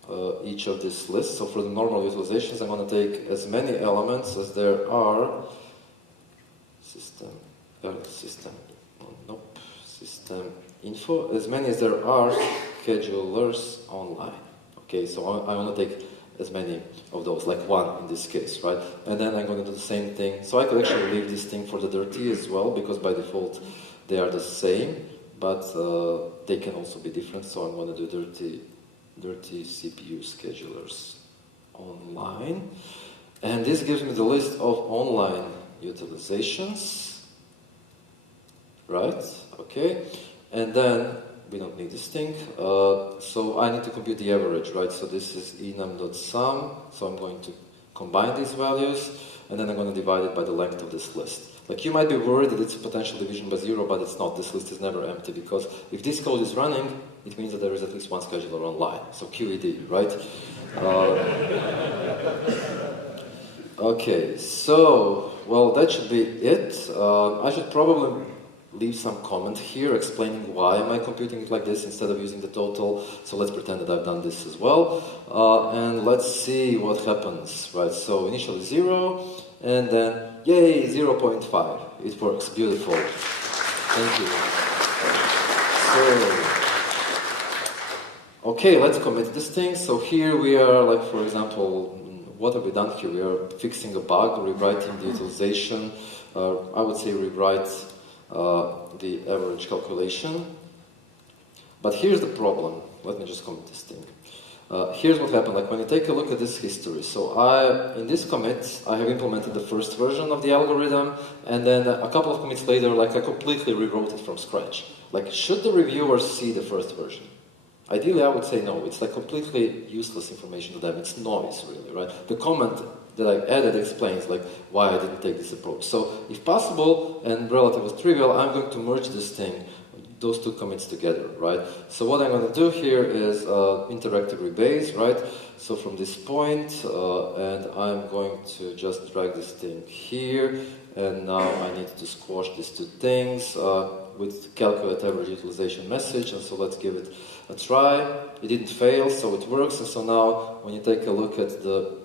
of these lists. So for the normal utilizations, I'm going to take as many elements as there are. System info, as many as there are schedulers online. Okay, so I want to take as many of those, like 1 in this case, right? And then I'm going to do the same thing. So I could actually leave this thing for the dirty as well, because by default they are the same, but they can also be different. So I'm going to do dirty CPU schedulers online. And this gives me the list of online utilizations, right? Okay, and then we don't need this thing. So I need to compute the average, right? So this is enum.sum. So I'm going to combine these values, and then I'm going to divide it by the length of this list. Like you might be worried that it's a potential division by 0, but it's not. This list is never empty, because if this code is running, it means that there is at least one scheduler online. So QED, right? Okay, so, well, that should be it. I should probably leave some comment here explaining why am I computing it like this instead of using the total. So let's pretend that I've done this as well. And let's see what happens, right? So initially 0, and then, yay, 0.5. It works, beautiful. Thank you. So, Okay, let's commit this thing. So here we are, like for example, what have we done here? We are fixing a bug, rewriting the utilization. I would say rewrite the average calculation. But here's the problem. Let me just commit this thing. Here's what happened. Like when you take a look at this history. So in this commit, I have implemented the first version of the algorithm, and then a couple of commits later, like I completely rewrote it from scratch. Like, should the reviewer see the first version? Ideally, I would say no. It's like completely useless information to them. It's noise, really, right? The comment that I added explains like why I didn't take this approach. So, if possible and relatively trivial, I'm going to merge this thing, those two commits together, right? So what I'm going to do here is interactive rebase, right? So from this point, and I'm going to just drag this thing here, and now I need to squash these two things with calculate average utilization message, and so let's give it a try. It didn't fail, so it works, and so now when you take a look at the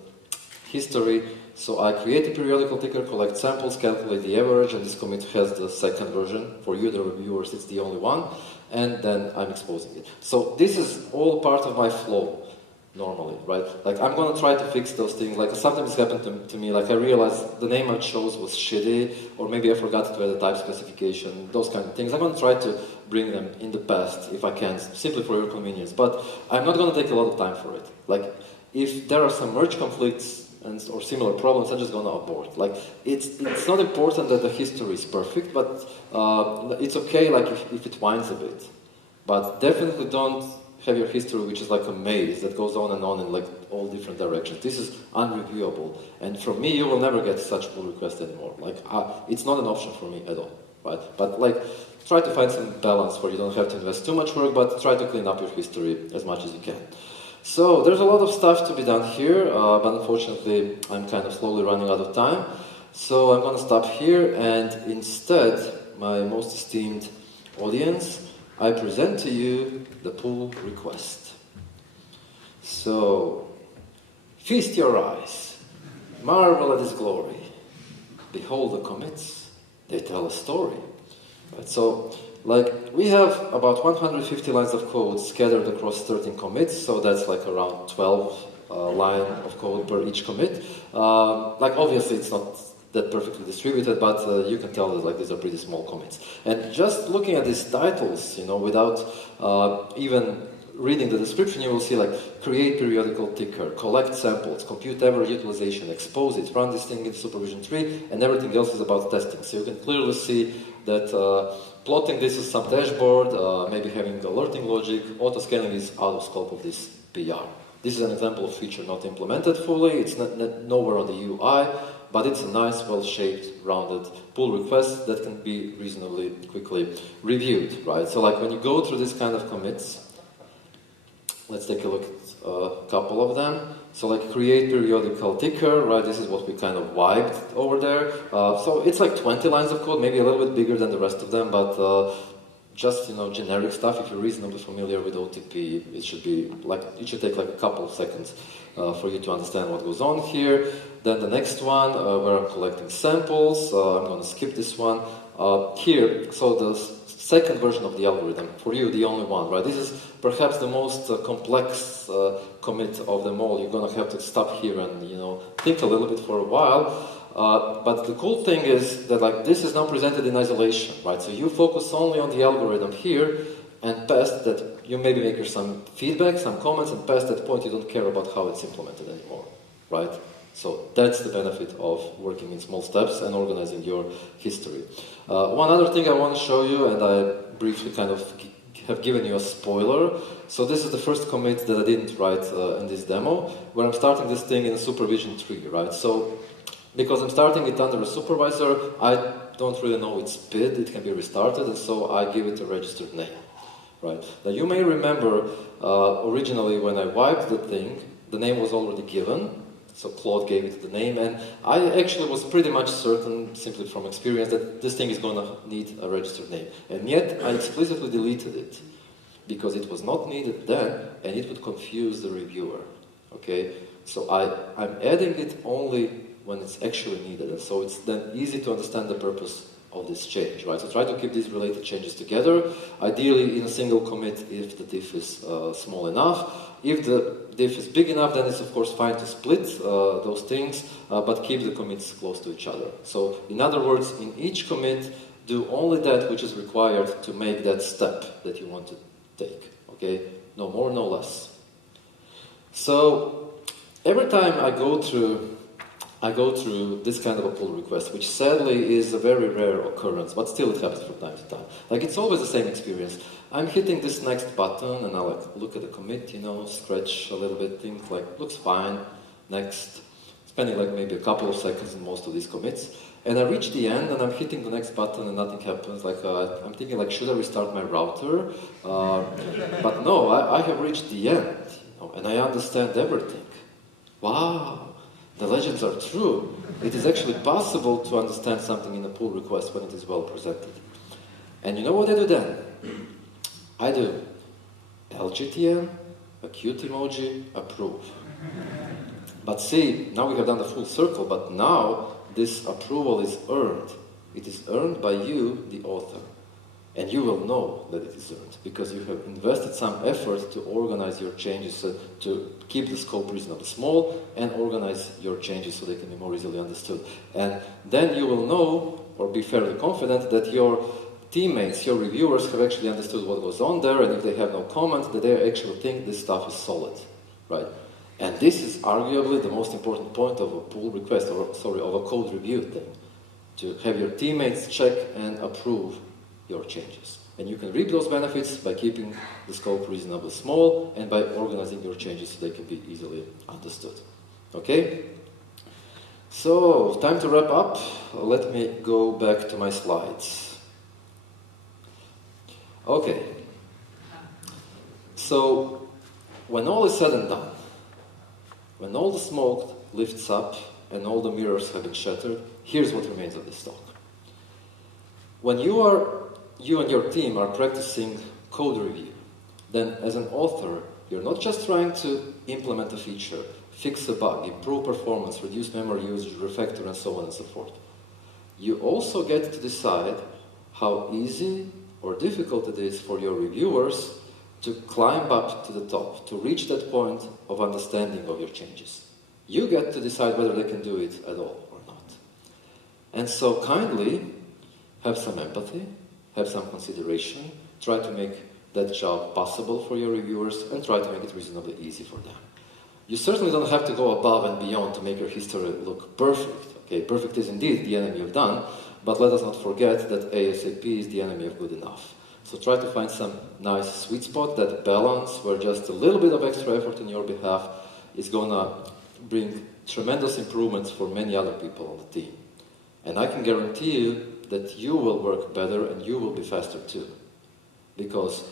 history, so I create a periodical ticker, collect samples, calculate the average, and this commit has the second version. For you, the reviewers, it's the only one, and then I'm exposing it. So this is all part of my flow, normally, right? Like I'm gonna try to fix those things. Like sometimes it's happened to me, like I realized the name I chose was shitty, or maybe I forgot to add a type specification, those kind of things. I'm gonna try to bring them in the past, if I can, simply for your convenience, but I'm not gonna take a lot of time for it. Like, if there are some merge conflicts, or similar problems, I'm just gonna abort. Like, it's not important that the history is perfect, but it's okay like if it winds a bit. But definitely don't have your history which is like a maze that goes on and in like all different directions. This is unreviewable. And from me, you will never get such pull requests anymore. Like, it's not an option for me at all, right? But like, try to find some balance where you don't have to invest too much work, but try to clean up your history as much as you can. So there's a lot of stuff to be done here, but unfortunately I'm kind of slowly running out of time. So I'm going to stop here, and instead, my most esteemed audience, I present to you the pull request. So, feast your eyes, marvel at his glory, behold the commits, they tell a story. Right, so, like, we have about 150 lines of code scattered across 13 commits, so that's like around 12 line of code per each commit. Like, obviously it's not that perfectly distributed, but you can tell that like these are pretty small commits. And just looking at these titles, you know, without even reading the description, you will see like create periodical ticker, collect samples, compute average utilization, expose it, run this thing in supervision tree, and everything else is about testing. So you can clearly see that plotting this is some dashboard, maybe having alerting logic, auto-scaling is out of scope of this PR. This is an example of feature not implemented fully, it's not nowhere on the UI, but it's a nice, well-shaped, rounded pull request that can be reasonably quickly reviewed, right? So like when you go through this kind of commits, let's take a look at a couple of them. So like create periodical ticker, right? This is what we kind of wiped over there. So it's like 20 lines of code, maybe a little bit bigger than the rest of them, but just, you know, generic stuff. If you're reasonably familiar with OTP, it should be like, it should take like a couple of seconds for you to understand what goes on here. Then the next one, where I'm collecting samples, I'm going to skip this one. Here, so the second version of the algorithm, for you, the only one, right? This is perhaps the most complex commit of them all. You're going to have to stop here and, you know, think a little bit for a while. But the cool thing is that like this is now presented in isolation, right? So you focus only on the algorithm here, and past that you maybe make some feedback, some comments, and past that point you don't care about how it's implemented anymore, right? So that's the benefit of working in small steps and organizing your history. One other thing I want to show you, and I briefly kind of have given you a spoiler. So this is the first commit that I didn't write in this demo, where I'm starting this thing in a supervision tree, right? So because I'm starting it under a supervisor, I don't really know its PID, it can be restarted, and so I give it a registered name, right? Now you may remember originally when I wiped the thing, the name was already given, so Claude gave it the name, and I actually was pretty much certain, simply from experience, that this thing is going to need a registered name. And yet, I explicitly deleted it, because it was not needed then, and it would confuse the reviewer, okay? So I'm adding it only when it's actually needed, and so it's then easy to understand the purpose of this change, right? So try to keep these related changes together, ideally in a single commit if the diff is small enough. If the diff is big enough, then it's of course fine to split those things, but keep the commits close to each other. So in other words, in each commit, do only that which is required to make that step that you want to take, okay? No more, no less. So every time I go through this kind of a pull request, which sadly is a very rare occurrence, but still it happens from time to time. Like, it's always the same experience. I'm hitting this next button, and I like look at the commit, you know, stretch a little bit, think like, looks fine, next. Spending like maybe a couple of seconds in most of these commits. And I reach the end, and I'm hitting the next button, and nothing happens. Like, I'm thinking like, should I restart my router? But no, I have reached the end, you know, and I understand everything. Wow. The legends are true. It is actually possible to understand something in a pull request when it is well presented. And you know what I do then? I do LGTM, a cute emoji, approve. But see, now we have done the full circle, but now this approval is earned. It is earned by you, the author. And you will know that it is earned, because you have invested some effort to organize your changes, to keep the scope reasonably small, and organize your changes so they can be more easily understood. And then you will know, or be fairly confident, that your teammates, your reviewers, have actually understood what goes on there, and if they have no comment, that they actually think this stuff is solid, right? And this is arguably the most important point of a pull request, or sorry, of a code review thing, to have your teammates check and approve your changes. And you can reap those benefits by keeping the scope reasonably small and by organizing your changes so they can be easily understood. Okay? So, time to wrap up. Let me go back to my slides. Okay. So, when all is said and done, when all the smoke lifts up and all the mirrors have been shattered, here's what remains of this talk. When you and your team are practicing code review, then as an author, you're not just trying to implement a feature, fix a bug, improve performance, reduce memory usage, refactor, and so on and so forth. You also get to decide how easy or difficult it is for your reviewers to climb up to the top, to reach that point of understanding of your changes. You get to decide whether they can do it at all or not. And so kindly have some empathy, have some consideration, try to make that job possible for your reviewers, and try to make it reasonably easy for them. You certainly don't have to go above and beyond to make your history look perfect. Okay, perfect is indeed the enemy of done, but let us not forget that ASAP is the enemy of good enough. So try to find some nice sweet spot, that balance where just a little bit of extra effort on your behalf is gonna bring tremendous improvements for many other people on the team. And I can guarantee you that you will work better and you will be faster too. Because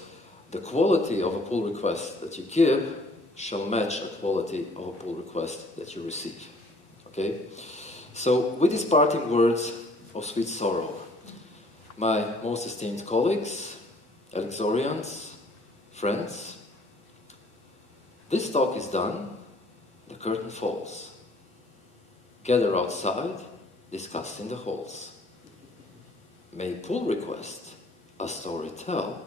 the quality of a pull request that you give shall match the quality of a pull request that you receive. Okay? So with these parting words of sweet sorrow, my most esteemed colleagues, Alexorians, friends, this talk is done, the curtain falls. Gather outside, discuss in the halls. May pull request a story tell.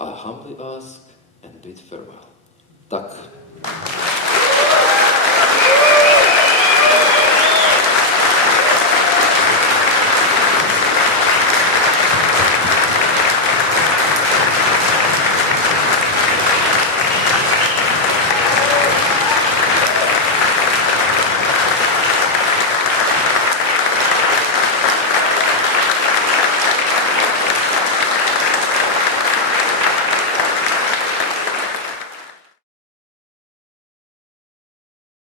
I humbly ask and bid farewell. Tak.